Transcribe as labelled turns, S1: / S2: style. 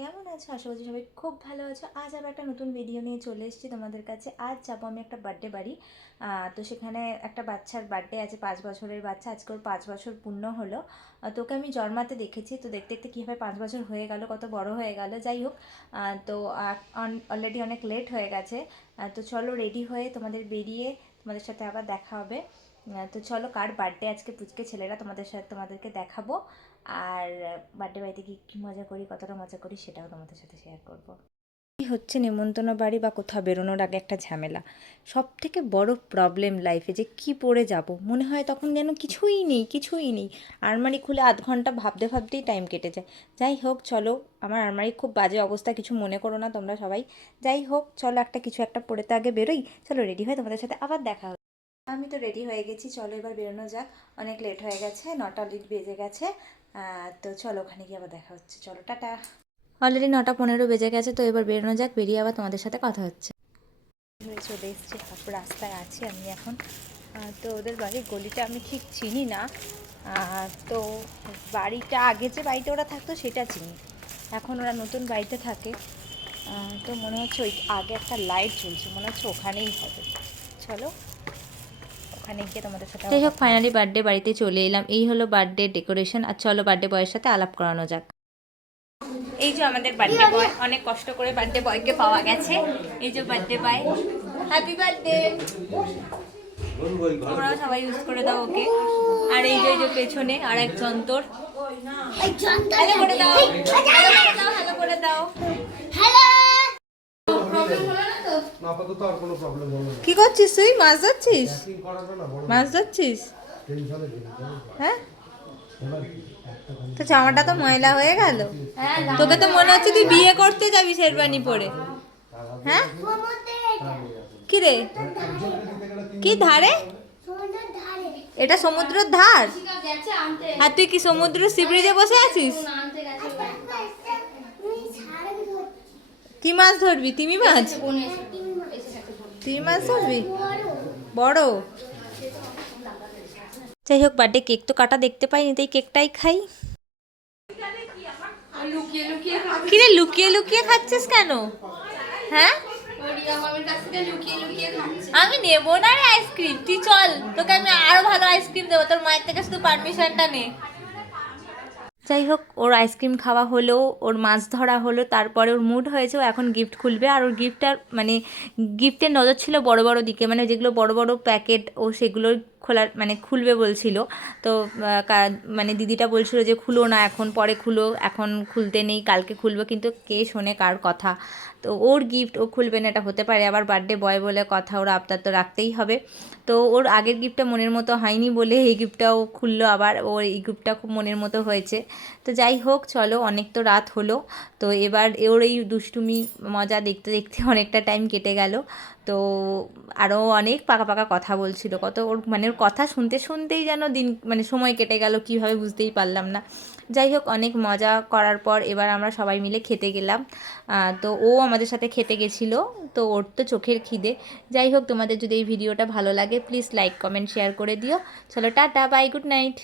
S1: কেমন আছো? আশা করছি সবাই খুব ভালো আছো। আজ আবার একটা নতুন ভিডিও নিয়ে চলে এসেছি তোমাদের কাছে। আজ যাব আমি একটা বার্থডে বাড়ি। তো সেখানে একটা বাচ্চার বার্থডে আছে, পাঁচ বছরের বাচ্চা। আজকে ওর পাঁচ বছর পূর্ণ হলো। তোকে আমি জন্মাতে দেখেছি। তো দেখতে দেখতে কীভাবে পাঁচ বছর হয়ে গেল, কত বড় হয়ে গেল। যাই হোক তো অলরেডি অনেক লেট হয়ে গেছে। তো চলো রেডি হয়ে তোমাদের বেরিয়ে তোমাদের সাথে আবার দেখা হবে। তো চলো কার বার্থডে আজকে পুচকে ছেলেরা তোমাদের সাথে তোমাদেরকে দেখাবো। আর বার্থডে বাড়িতে কি কী মজা করি, কতটা মজা করি সেটাও তোমাদের সাথে শেয়ার করব। কি হচ্ছে নেমন্তন্ন বাড়ি বা কোথাও বেরোনোর আগে একটা ঝামেলা? সব থেকে বড় প্রবলেম লাইফে যে কি পড়ে যাব? মনে হয় তখন যেন কিছুই নেই কিছুই নেই। আলমারি খুলে আধ ঘণ্টা ভাবতে ভাবতেই টাইম কেটে যায়। যাই হোক, চলো, আমার আলমারি খুব বাজে অবস্থা, কিছু মনে করো না তোমরা সবাই। যাই হোক, চলো একটা কিছু একটা পড়ে তো আগে বেরোই। চলো রেডি হয়ে তোমাদের সাথে আবার দেখা আমি তো রেডি হয়ে গেছি, চলো এবার বেরোনো যাক। অনেক লেট হয়ে গেছে, নটা লিট বেজে গেছে। তো চলো ওখানে গিয়ে আবার দেখা হচ্ছে। চলো, টাটা। অলরেডি নটা পনেরো বেজে গেছে, তো এবার বেরোনো যাক, বেরিয়ে আবার তোমাদের সাথে কথা হচ্ছে। চলে এসেছি হাফ রাস্তায় আছি আমি এখন। তো ওদের বাড়ির গলিটা আমি ঠিক চিনি না। তো বাড়িটা আগে যে বাড়িতে ওরা থাকতো সেটা চিনি। এখন ওরা নতুন বাড়িতে থাকে। তো মনে হচ্ছে ওই আগে একটা লাইট চলছে মনে হচ্ছে ওখানেই হবে। চলো ওখানে গিয়ে তোমাদের সাথে যাই হোক ফাইনালি বার্থডে বাড়িতে চলে এলাম। এই হলো বার্থডে ডেকোরেশন আর চলো বার্থডে বয়ের সাথে আলাপ করানো যাক। এই যে আমাদের বার্থডে বয় অনেক কষ্ট করে বার্থডে বয়কে পাওয়া গেছে। এই যে বার্থডে বয় হ্যাপি বার্থডে তোমরাও সবাই ইউজ করে দাও ওকে। আর এই যে এই যে পেছনে আর এক যন্তর হ্যালো করে দাও। হ্যালো করে দাও হ্যালো করে দাও।
S2: আপাতত আর কোনো প্রবলেম হলো না।
S1: কি করছিস তুই? মাছ ধরছিস? মাছ ধরছিস? হ্যাঁ? তো জামাটা তো ময়লা হয়ে গেল। তোকে তো মনে হচ্ছে তুই বিয়ে করতে যাবি শেরবানি পরে। হ্যাঁ? কি রে কি ধারে? এটা সমুদ্রের ধার? আর তুই কি সমুদ্র সি বসে আছিস? কি মাছ ধরবি? তিমি মাছ? বড়? যাই হোক, বার্থডে কেক তো কাটা দেখতে পাইনি, তাই কেকটাই খাই। কিরে, লুকিয়ে লুকিয়ে খাচ্ছিস কেন? হ্যাঁ? আমি নেব না রে আইসক্রিম তুই চল, তোকে আমি আরও ভালো আইসক্রিম দেবো, তোর মায়ের থেকে শুধু পারমিশনটা নে। যাই হোক, ওর আইসক্রিম খাওয়া হলো, ওর মাছ ধরা হলো, তারপরে ওর মুড হয়েছে, ও এখন গিফট খুলবে। আর ওর গিফটটার মানে গিফটের নজর ছিল বড় বড় দিকে মানে যেগুলো বড় বড় প্যাকেট ও সেগুলো খোলার মানে খুলবে বলছিল। তো মানে দিদিটা বলছিল যে, খুলো না এখন, পরে খুলো। এখন খুলতে নেই, কালকে খুলবো। কিন্তু কে শোনে কার কথা। তো ওর গিফট ও খুলবে না, এটা হতে পারে আবার বার্থডে বয় বলে কথা, ওর আবদার তো রাখতেই হবে। তো ওর আগের গিফটটা মনের মতো হয়নি বলে এই গিফটটাও খুললো আবার, ওর এই গিফটটা খুব মনের মতো হয়েছে। তো যাই হোক, চলো, অনেক তো রাত হলো। তো এবার ওর এই দুষ্টুমি, মজা দেখতে দেখতে অনেকটা টাইম কেটে গেল। তো আরও অনেক পাকা পাকা কথা বলছিল। কত ওর মানে ওর কথা শুনতে শুনতেই যেন দিন মানে সময় কেটে গেল, কীভাবে বুঝতেই পারলাম না। যাই হোক, অনেক মজা করার পর এবার আমরা সবাই মিলে খেতে গেলাম। তো ও আমাদের সাথে খেতে গেছিল, তো ওর তো চোখের খিদে। যাই হোক, তোমাদের যদি এই ভিডিওটা ভালো লাগে প্লিজ লাইক কমেন্ট শেয়ার করে দিও। চলো, টাটা বাই গুড নাইট